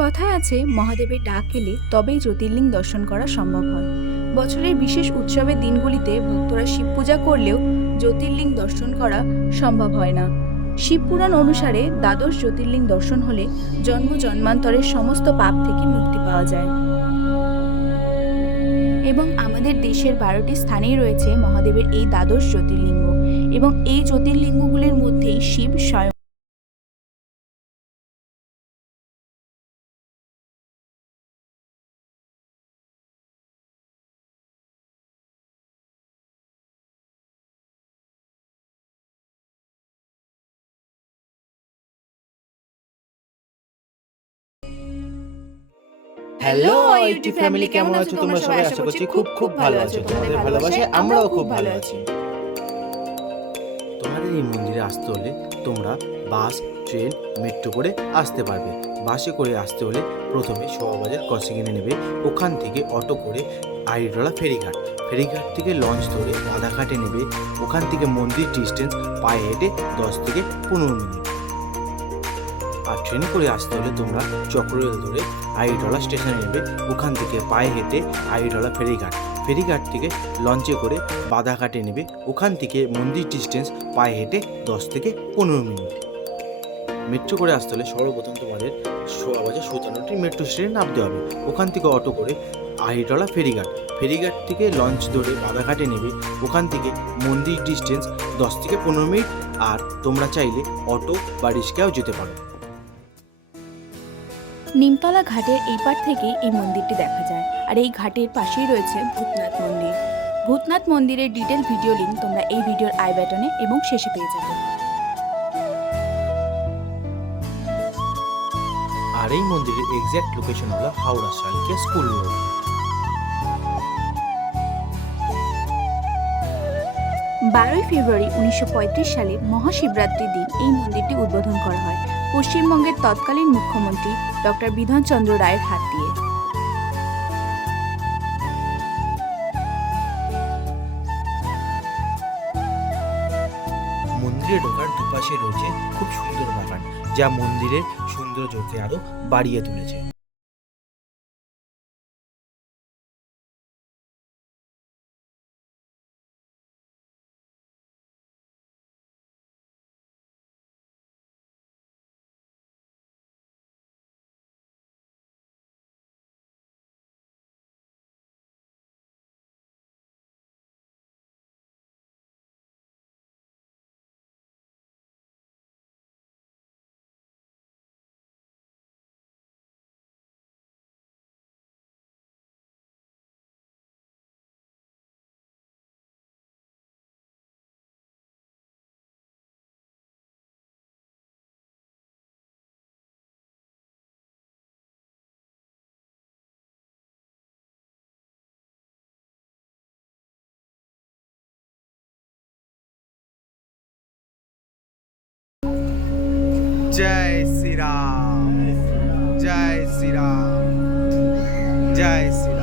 কথায় আছে মহাদেবের ডাক এলে তবেই জ্যোতির্লিঙ্গ দর্শন করা সম্ভব হয়। বছরের বিশেষ উৎসবের দিনগুলিতে ভক্তরা শিব পূজা করলেও জ্যোতির্লিঙ্গ দর্শন করা সম্ভব হয় না। শিবপুরাণ অনুসারে দ্বাদশ জ্যোতির্লিঙ্গ দর্শন হলে জন্ম জন্মান্তরের সমস্ত পাপ থেকে মুক্তি পাওয়া যায়। এবং আমাদের দেশের 12টি স্থানেই রয়েছে মহাদেবের এই দ্বাদশ জ্যোতির্লিঙ্গ, এবং এই জ্যোতির্লিঙ্গগুলির মধ্যেই শিব স্বয়ং। হ্যালো আইটি ফ্যামিলি, কেমন আছো তোমরা সবাই? আশা করছি খুব খুব ভালো আছো। তোমাদের ভালোবাসায় আমরাও খুব ভালো আছি। তোমাদের এই মন্দিরে আসতে হলে তোমরা বাস, ট্রেন, মেট্রো করে আসতে পারবে। বাসে করে আসতে হলে প্রথমে শোভাবাজার ক্রসিংয়ে নেবে, ওখান থেকে অটো করে আইড়লা ফেরিঘাট, ফেরিঘাট থেকে লঞ্চ ধরে বাধাঘাটে নেবে, ওখান থেকে মন্দির ডিস্টেন্স পায়ে হেঁটে 10 থেকে 15 মিনিট। আর ট্রেনে করে আসতে হলে তোমরা চক্ররেল ধরে আইড়লা স্টেশনে নেবে, ওখান থেকে পায়ে হেঁটে আইড়লা ফেরিঘাট, ফেরিঘাট থেকে লঞ্চে করে বাধাঘাটে নেবে, ওখান থেকে মন্দির ডিস্টেন্স পায়ে হেঁটে 10 থেকে 15 মিনিট। মেট্রো করে আসতে হলে সর্বপ্রথম তোমাদের শোয়াবাজার 57টি মেট্রো স্টেশনে নামতে হবে, ওখান থেকে অটো করে আহিরটলা ফেরিঘাট, ফেরিঘাট থেকে লঞ্চ ধরে বাধাঘাটে নেবে, ওখান থেকে মন্দির ডিস্টেন্স 10 থেকে 15 মিনিট। আর তোমরা চাইলে অটো বা রিক্সাও যেতে পারো। নিমতলা ঘাটের এই পার থেকেই এই মন্দিরটি দেখা যায়, আর এই ঘাটের পাশেই রয়েছে ভূতনাথ মন্দির। ভূতনাথ মন্দিরের ডিটেল ভিডিও লিঙ্ক তোমরা এই ভিডিওর আই বাটনে এবং শেষে পেয়ে যাবে। আর এই মন্দিরের এক্স্যাক্ট লোকেশন হলো হাওড়া শালকে স্কুল রোড। 12ই ফেব্রুয়ারি 1935 সালে মহাশিবরাত্রির দিন এই মন্দিরটি উদ্বোধন করা হয় পশ্চিমবঙ্গের তৎকালীন মুখ্যমন্ত্রী ডক্টর বিধানচন্দ্র রায়ের হাত দিয়ে। মন্দিরে ঢোকার দুপাশে রয়েছে খুব সুন্দর বাগান, যা মন্দিরের সৌন্দর্যকে আরো বাড়িয়ে তুলেছে। जय श्री राम, जय श्री राम, जय श्री राम।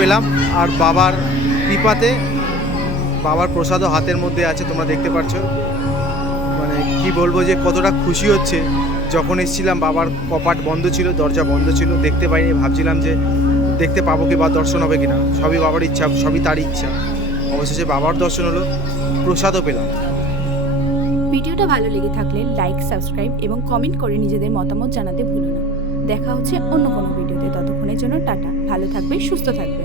পেলাম, আর বাবার কৃপাতে বাবার প্রসাদও হাতের মধ্যে আছে, তোমরা দেখতে পাচ্ছ। মানে কি বলবো যে কতটা খুশি হচ্ছে। যখন এসেছিলাম বাবার কপাট বন্ধ ছিল, দরজা বন্ধ ছিল, দেখতে পাইনি, ভাবছিলাম যে দেখতে পাবো কি বা দর্শন হবে কিনা। সবই বাবার ইচ্ছা, সবই তার ইচ্ছা। অবশেষে বাবার দর্শন হলো, প্রসাদও পেলাম। ভিডিওটা ভালো লেগে থাকলে লাইক, সাবস্ক্রাইব এবং কমেন্ট করে নিজেদের মতামত জানাতে ভুলো না। দেখা হচ্ছে অন্য কোনো ভিডিওতে। ততক্ষণের জন্য টাটা। ভালো থাকবে, সুস্থ থাকবে।